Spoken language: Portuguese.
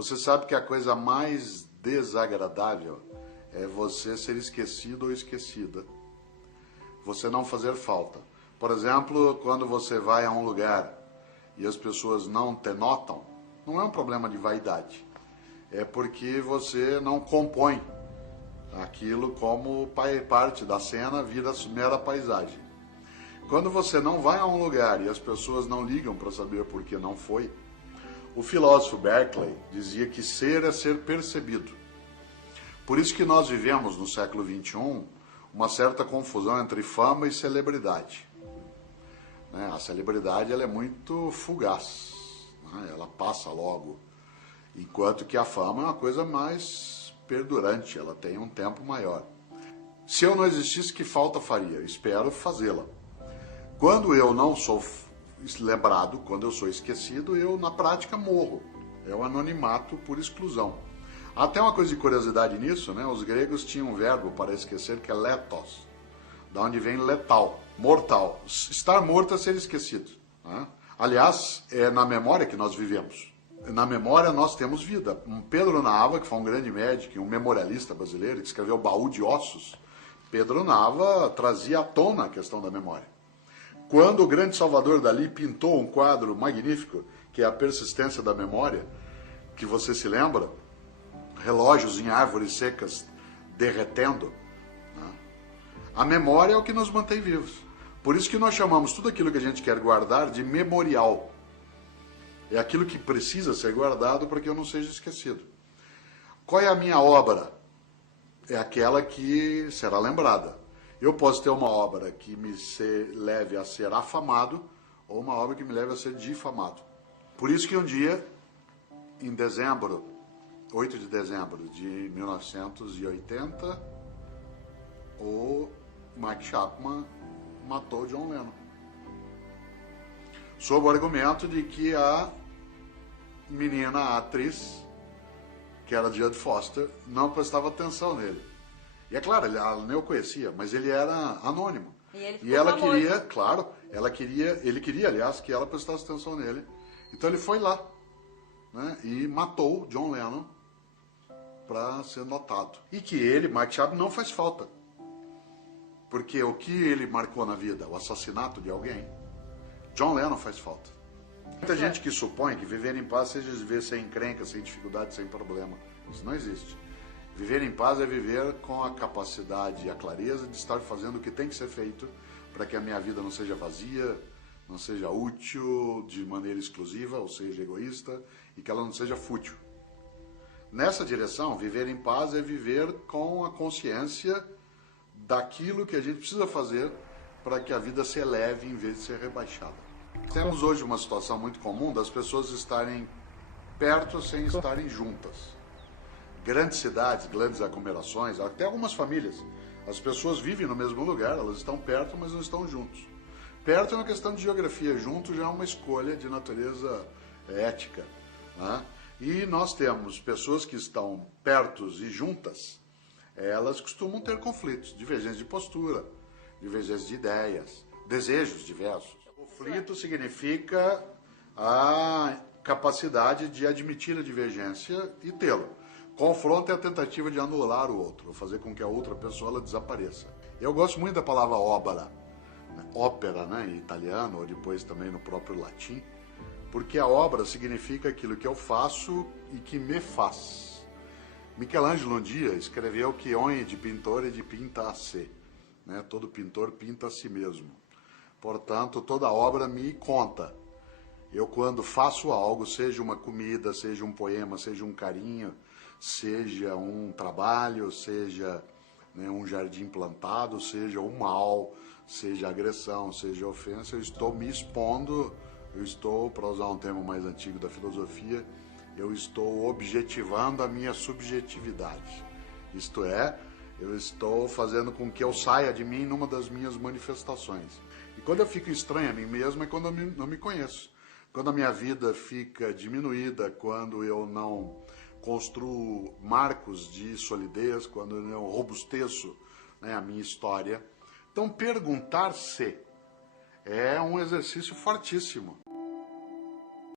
Você sabe que a coisa mais desagradável é você ser esquecido ou esquecida. Você não fazer falta. Por exemplo, quando você vai a um lugar e as pessoas não te notam, não é um problema de vaidade. É porque você não compõe aquilo como parte da cena, vira mera paisagem. Quando você não vai a um lugar e as pessoas não ligam para saber por que não foi, o filósofo Berkeley dizia que ser é ser percebido. Por isso que nós vivemos no século XXI uma certa confusão entre fama e celebridade. A celebridade ela é muito fugaz, ela passa logo, enquanto que a fama é uma coisa mais perdurante, ela tem um tempo maior. Se eu não existisse, que falta faria? Eu espero fazê-la. Quando eu não sou lembrado, quando eu sou esquecido, eu na prática morro. É o anonimato por exclusão. Até uma coisa de curiosidade nisso, os gregos tinham um verbo para esquecer que é letos, da onde vem letal, mortal. Estar morto é ser esquecido. Aliás, é na memória que nós vivemos. Na memória nós temos vida. Pedro Nava, que foi um grande médico e um memorialista brasileiro, que escreveu o Baú de Ossos, Pedro Nava trazia à tona a questão da memória. Quando o grande Salvador Dalí pintou um quadro magnífico, que é a persistência da memória, que você se lembra, relógios em árvores secas derretendo, a memória é o que nos mantém vivos. Por isso que nós chamamos tudo aquilo que a gente quer guardar de memorial. É aquilo que precisa ser guardado para que eu não seja esquecido. Qual é a minha obra? É aquela que será lembrada. Eu posso ter uma obra que me leve a ser afamado ou uma obra que me leve a ser difamado. Por isso que um dia, em dezembro, 8 de dezembro de 1980, o Mike Chapman matou John Lennon. Sob o argumento de que a menina, a atriz, que era Jodie Foster, não prestava atenção nele. E é claro, ela nem o conhecia, mas ele era anônimo. E ela queria, claro, ele queria, aliás, que ela prestasse atenção nele. Então ele foi lá, e matou John Lennon para ser notado. E que ele, Mike Chapman, não faz falta. Porque o que ele marcou na vida, o assassinato de alguém, John Lennon faz falta. Muita gente que supõe que viver em paz seja viver sem encrenca, sem dificuldade, sem problema. Isso não existe. Viver em paz é viver com a capacidade e a clareza de estar fazendo o que tem que ser feito para que a minha vida não seja vazia, não seja útil de maneira exclusiva, ou seja, egoísta, e que ela não seja fútil. Nessa direção, viver em paz é viver com a consciência daquilo que a gente precisa fazer para que a vida se eleve em vez de ser rebaixada. Temos hoje uma situação muito comum das pessoas estarem perto sem estarem juntas. Grandes cidades, grandes aglomerações, até algumas famílias. As pessoas vivem no mesmo lugar, elas estão perto, mas não estão juntos. Perto é uma questão de geografia, junto já é uma escolha de natureza ética. E nós temos pessoas que estão perto e juntas, elas costumam ter conflitos, divergências de postura, divergências de ideias, desejos diversos. Conflito significa a capacidade de admitir a divergência e tê-la. Confronto é a tentativa de anular o outro, ou fazer com que a outra pessoa ela desapareça. Eu gosto muito da palavra ópera, ópera, em italiano, ou depois também no próprio latim, porque a obra significa aquilo que eu faço e que me faz. Michelangelo um dia escreveu que ogni de pintore de pinta a se. Todo pintor pinta a si mesmo. Portanto, toda obra me conta. Eu, quando faço algo, seja uma comida, seja um poema, seja um carinho, seja um trabalho, seja um jardim plantado, seja o mal, seja agressão, seja ofensa, eu estou me expondo, eu estou, para usar um termo mais antigo da filosofia, eu estou objetivando a minha subjetividade. Isto é, eu estou fazendo com que eu saia de mim numa das minhas manifestações. E quando eu fico estranho a mim mesmo é quando eu não me conheço. Quando a minha vida fica diminuída, quando eu não construo marcos de solidez, quando eu não robusteço a minha história. Então, perguntar-se é um exercício fortíssimo.